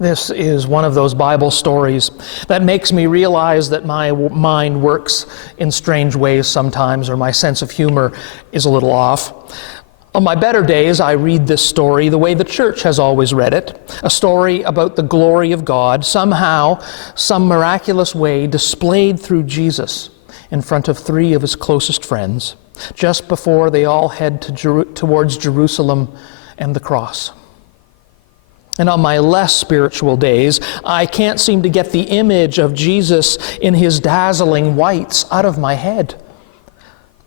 This is one of those Bible stories that makes me realize that my mind works in strange ways sometimes, or my sense of humor is a little off. On my better days, I read this story the way the church has always read it, a story about the glory of God, somehow, some miraculous way displayed through Jesus in front of 3 of his closest friends, just before they all head towards Jerusalem and the cross. And on my less spiritual days, I can't seem to get the image of Jesus in his dazzling whites out of my head,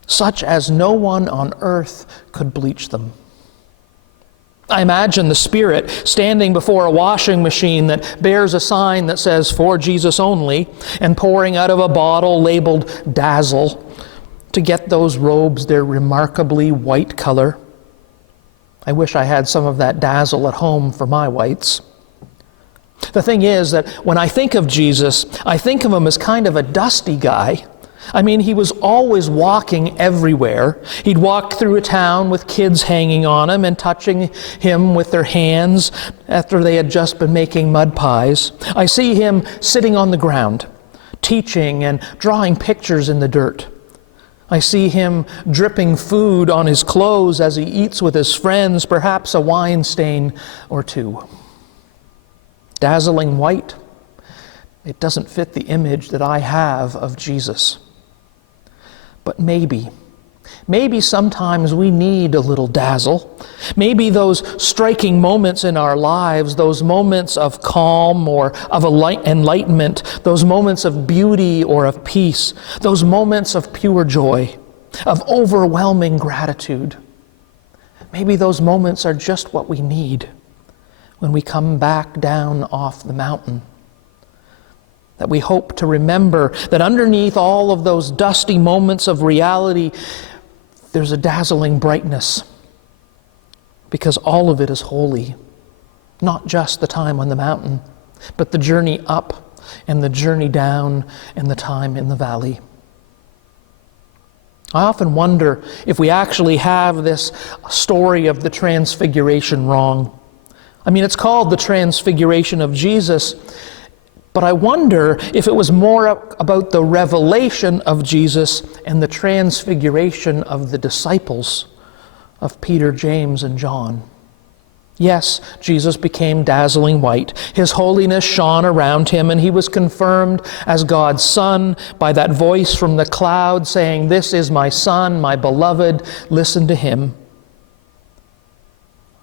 such as no one on earth could bleach them. I imagine the Spirit standing before a washing machine that bears a sign that says, "For Jesus only," and pouring out of a bottle labeled Dazzle to get those robes their remarkably white color. I wish I had some of that Dazzle at home for my whites. The thing is that when I think of Jesus, I think of him as kind of a dusty guy. I mean, he was always walking everywhere. He'd walk through a town with kids hanging on him and touching him with their hands after they had just been making mud pies. I see him sitting on the ground, teaching and drawing pictures in the dirt. I see him dripping food on his clothes as he eats with his friends, perhaps a wine stain or two. Dazzling white, it doesn't fit the image that I have of Jesus. But maybe sometimes we need a little dazzle. Maybe those striking moments in our lives, those moments of calm or of enlightenment, those moments of beauty or of peace, those moments of pure joy, of overwhelming gratitude. Maybe those moments are just what we need when we come back down off the mountain. That we hope to remember that underneath all of those dusty moments of reality, there's a dazzling brightness, because all of it is holy. Not just the time on the mountain, but the journey up and the journey down and the time in the valley. I often wonder if we actually have this story of the Transfiguration wrong. I mean, it's called the Transfiguration of Jesus, but I wonder if it was more about the revelation of Jesus and the transfiguration of the disciples of Peter, James, and John. Yes, Jesus became dazzling white. His holiness shone around him, and he was confirmed as God's Son by that voice from the cloud saying, "This is my Son, my beloved, listen to him."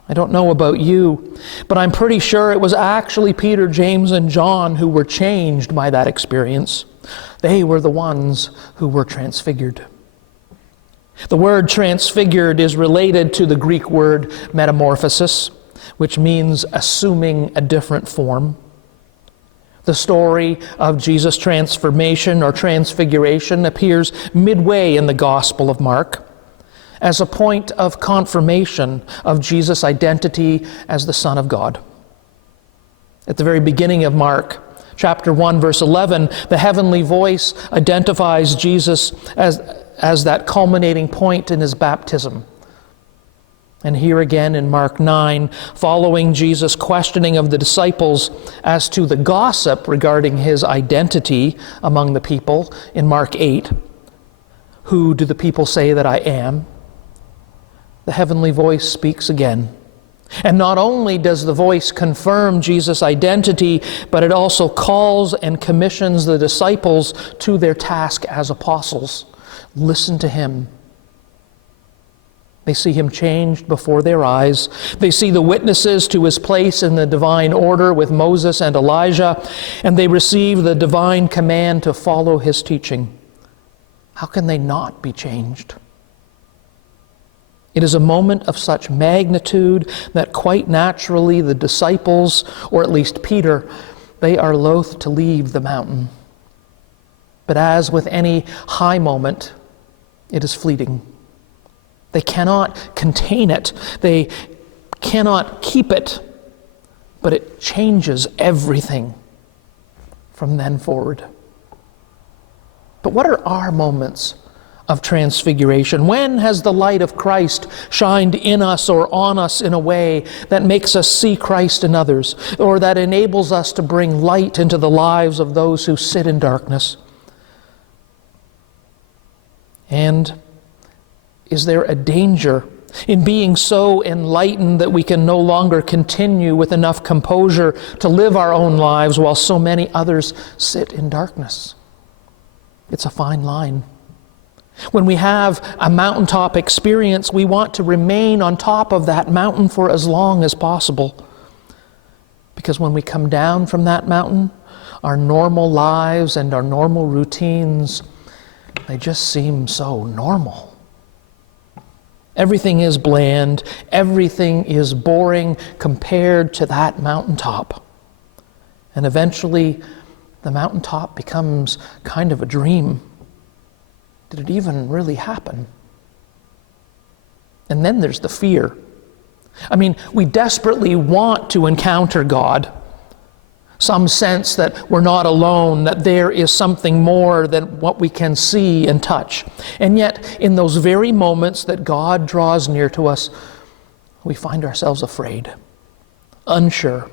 I don't know about you, but I'm pretty sure it was actually Peter, James, and John who were changed by that experience. They were the ones who were transfigured. The word transfigured is related to the Greek word metamorphosis, which means assuming a different form. The story of Jesus' transformation or transfiguration appears midway in the Gospel of Mark, as a point of confirmation of Jesus' identity as the Son of God. At the very beginning of Mark, chapter 1, verse 11, the heavenly voice identifies Jesus as that culminating point in his baptism. And here again in Mark 9, following Jesus' questioning of the disciples as to the gossip regarding his identity among the people in Mark 8, "Who do the people say that I am?" The heavenly voice speaks again. And not only does the voice confirm Jesus' identity, but it also calls and commissions the disciples to their task as apostles. Listen to him. They see him changed before their eyes. They see the witnesses to his place in the divine order with Moses and Elijah, and they receive the divine command to follow his teaching. How can they not be changed? It is a moment of such magnitude that quite naturally the disciples, or at least Peter, they are loath to leave the mountain. But as with any high moment, it is fleeting. They cannot contain it. They cannot keep it. But it changes everything from then forward. But what are our moments of transfiguration? When has the light of Christ shined in us or on us in a way that makes us see Christ in others, or that enables us to bring light into the lives of those who sit in darkness? And is there a danger in being so enlightened that we can no longer continue with enough composure to live our own lives while so many others sit in darkness? It's a fine line. When we have a mountaintop experience, we want to remain on top of that mountain for as long as possible. Because when we come down from that mountain, our normal lives and our normal routines, they just seem so normal. Everything is bland, everything is boring compared to that mountaintop. And eventually, the mountaintop becomes kind of a dream. Did it even really happen? And then there's the fear. I mean, we desperately want to encounter God. Some sense that we're not alone, that there is something more than what we can see and touch. And yet, in those very moments that God draws near to us, we find ourselves afraid, unsure,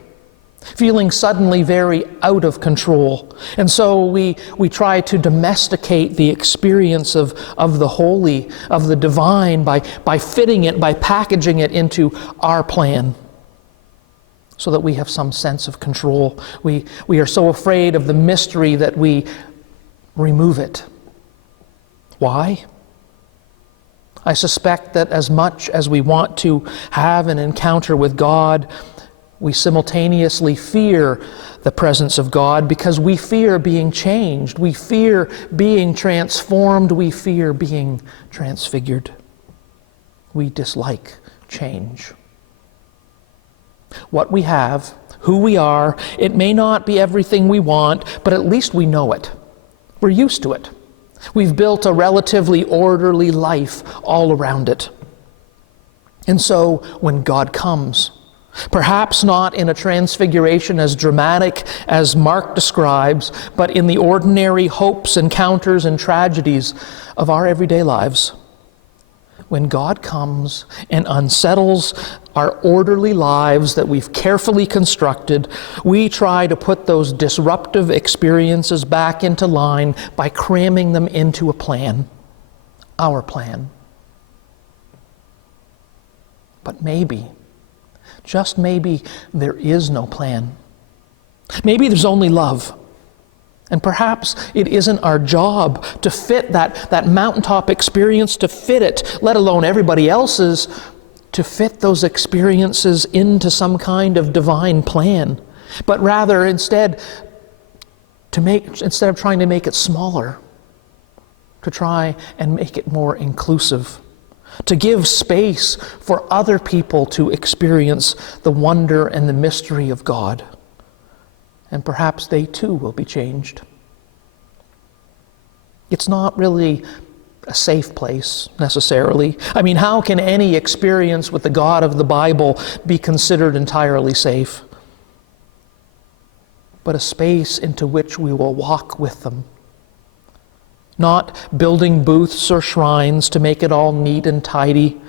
feeling suddenly very out of control. And so we try to domesticate the experience of the holy, of the divine, by fitting it, by packaging it into our plan, so that we have some sense of control. We are so afraid of the mystery that we remove it. Why? I suspect that as much as we want to have an encounter with God, we simultaneously fear the presence of God because we fear being changed. We fear being transformed. We fear being transfigured. We dislike change. What we have, who we are, it may not be everything we want, but at least we know it. We're used to it. We've built a relatively orderly life all around it. And so when God comes, perhaps not in a transfiguration as dramatic as Mark describes, but in the ordinary hopes, encounters, and tragedies of our everyday lives. When God comes and unsettles our orderly lives that we've carefully constructed, we try to put those disruptive experiences back into line by cramming them into a plan, our plan. But maybe, just maybe, there is no plan. Maybe there's only love. And perhaps it isn't our job to fit that mountaintop experience, to fit it, let alone everybody else's, to fit those experiences into some kind of divine plan. But rather, instead of trying to make it smaller, to try and make it more inclusive. To give space for other people to experience the wonder and the mystery of God. And perhaps they too will be changed. It's not really a safe place, necessarily. I mean, how can any experience with the God of the Bible be considered entirely safe? But a space into which we will walk with them. Not building booths or shrines to make it all neat and tidy.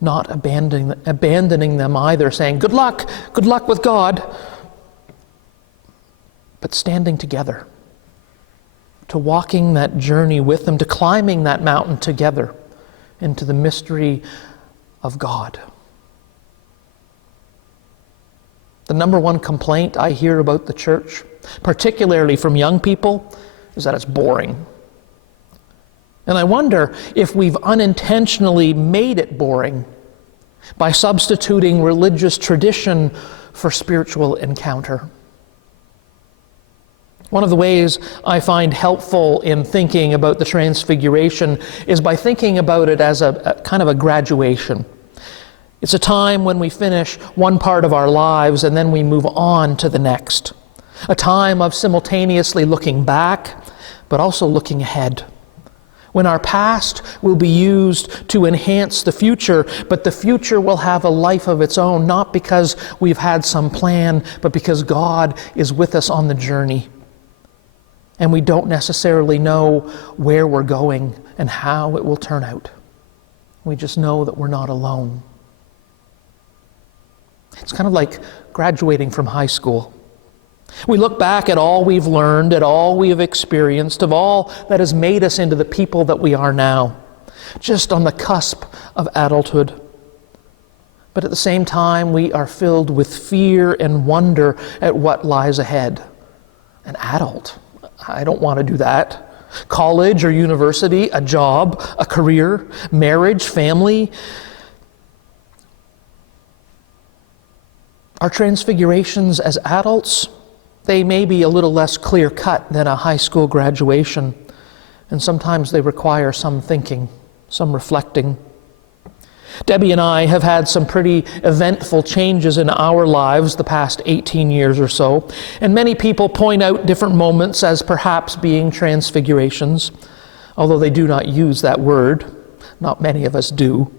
Not abandoning them either, saying, good luck with God. But standing together, to walking that journey with them, to climbing that mountain together into the mystery of God. The number one complaint I hear about the church, particularly from young people, is that it's boring. And I wonder if we've unintentionally made it boring by substituting religious tradition for spiritual encounter. One of the ways I find helpful in thinking about the Transfiguration is by thinking about it as a kind of a graduation. It's a time when we finish one part of our lives and then we move on to the next. A time of simultaneously looking back, but also looking ahead. When our past will be used to enhance the future, but the future will have a life of its own, not because we've had some plan, but because God is with us on the journey. and we don't necessarily know where we're going and how it will turn out. We just know that we're not alone. It's kind of like graduating from high school. We look back at all we've learned, at all we have experienced, of all that has made us into the people that we are now, just on the cusp of adulthood. But at the same time, we are filled with fear and wonder at what lies ahead. An adult, I don't want to do that. College or university, a job, a career, marriage, family. Our transfigurations as adults, they may be a little less clear-cut than a high school graduation, and sometimes they require some thinking, some reflecting. Debbie and I have had some pretty eventful changes in our lives the past 18 years or so, and many people point out different moments as perhaps being transfigurations, although they do not use that word. Not many of us do.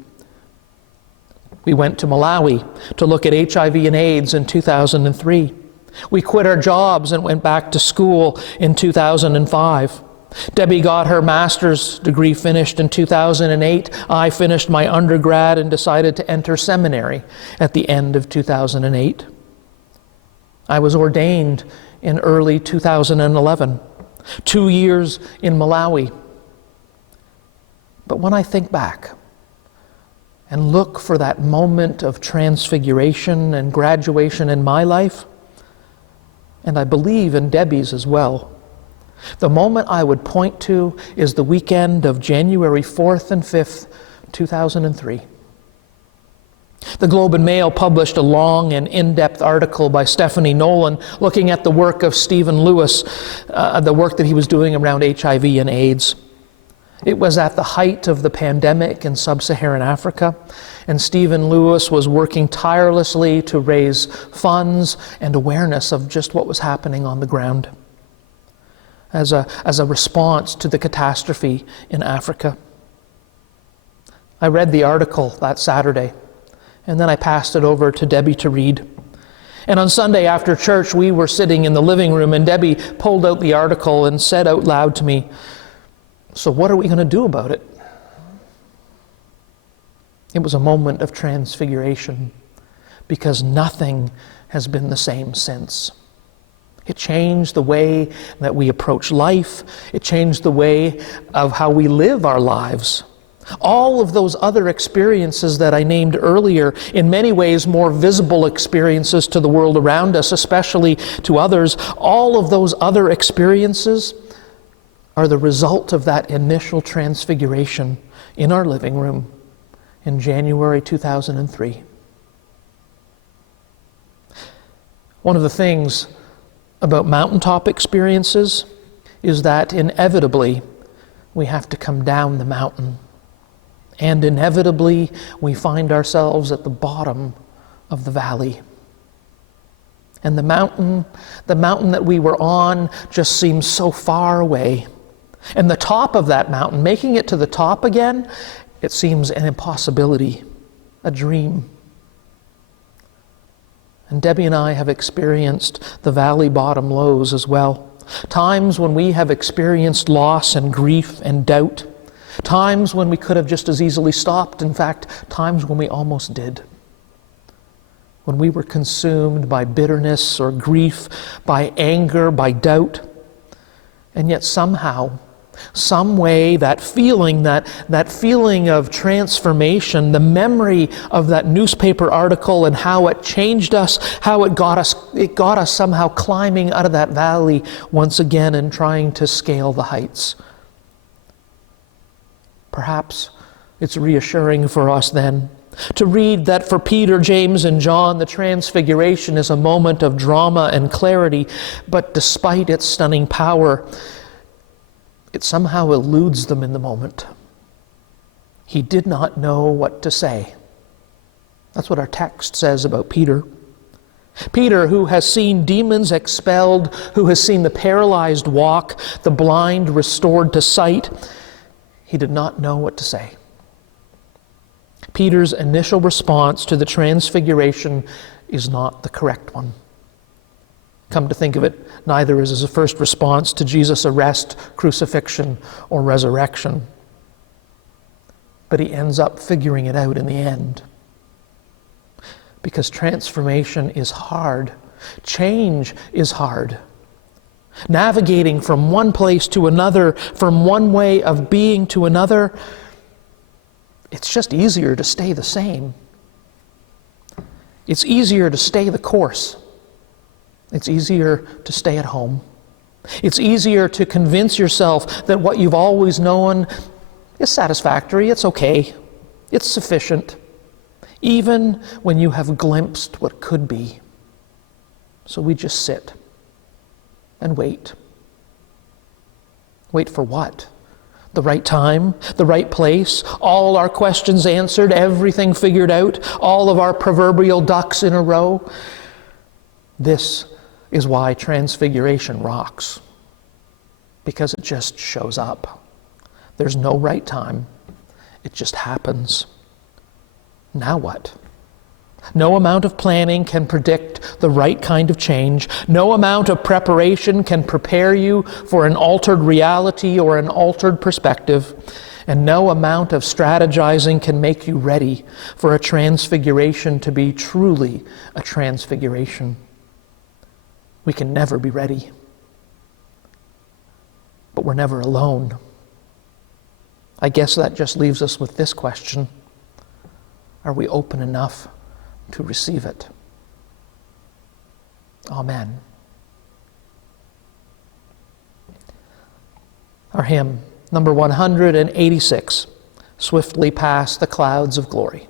We went to Malawi to look at HIV and AIDS in 2003. We quit our jobs and went back to school in 2005. Debbie got her master's degree finished in 2008. I finished my undergrad and decided to enter seminary at the end of 2008. I was ordained in early 2011, 2 years in Malawi. But when I think back and look for that moment of transfiguration and graduation in my life, and I believe in Debbie's as well, the moment I would point to is the weekend of January 4th and 5th, 2003. The Globe and Mail published a long and in-depth article by Stephanie Nolan looking at the work of Stephen Lewis, the work that he was doing around HIV and AIDS. It was at the height of the pandemic in sub-Saharan Africa, and Stephen Lewis was working tirelessly to raise funds and awareness of just what was happening on the ground as a response to the catastrophe in Africa. I read the article that Saturday, and then I passed it over to Debbie to read. And on Sunday after church, we were sitting in the living room, and Debbie pulled out the article and said out loud to me, "So what are we going to do about it?" It was a moment of transfiguration, because nothing has been the same since. It changed the way that we approach life. It changed the way of how we live our lives. All of those other experiences that I named earlier, in many ways more visible experiences to the world around us, especially to others, all of those other experiences are the result of that initial transfiguration in our living room in January 2003. One of the things about mountaintop experiences is that inevitably we have to come down the mountain. And inevitably we find ourselves at the bottom of the valley. And the mountain that we were on just seems so far away. And the top of that mountain, making it to the top again, it seems an impossibility, a dream. And Debbie and I have experienced the valley bottom lows as well. Times when we have experienced loss and grief and doubt. Times when we could have just as easily stopped. In fact, times when we almost did. When we were consumed by bitterness or grief, by anger, by doubt. And yet somehow, some way, that feeling of transformation, the memory of that newspaper article and how it changed us, how it got us somehow climbing out of that valley once again and trying to scale the heights. Perhaps it's reassuring for us then to read that for Peter, James, and John, the transfiguration is a moment of drama and clarity, but despite its stunning power, it somehow eludes them in the moment. He did not know what to say. That's what our text says about Peter. Peter, who has seen demons expelled, who has seen the paralyzed walk, the blind restored to sight, he did not know what to say. Peter's initial response to the transfiguration is not the correct one. Come to think of it, neither is his first response to Jesus' arrest, crucifixion, or resurrection. But he ends up figuring it out in the end. Because transformation is hard. Change is hard. Navigating from one place to another, from one way of being to another, it's just easier to stay the same. It's easier to stay the course. It's easier to stay at home. It's easier to convince yourself that what you've always known is satisfactory, it's okay, it's sufficient, even when you have glimpsed what could be. So we just sit and wait. Wait for what? The right time, the right place, all our questions answered, everything figured out, all of our proverbial ducks in a row. This is why Transfiguration rocks. Because it just shows up. There's no right time. It just happens. Now what? No amount of planning can predict the right kind of change. No amount of preparation can prepare you for an altered reality or an altered perspective. And no amount of strategizing can make you ready for a transfiguration to be truly a transfiguration. We can never be ready. But we're never alone. I guess that just leaves us with this question. Are we open enough to receive it? Amen. Our hymn, number 186, Swiftly Past the Clouds of Glory.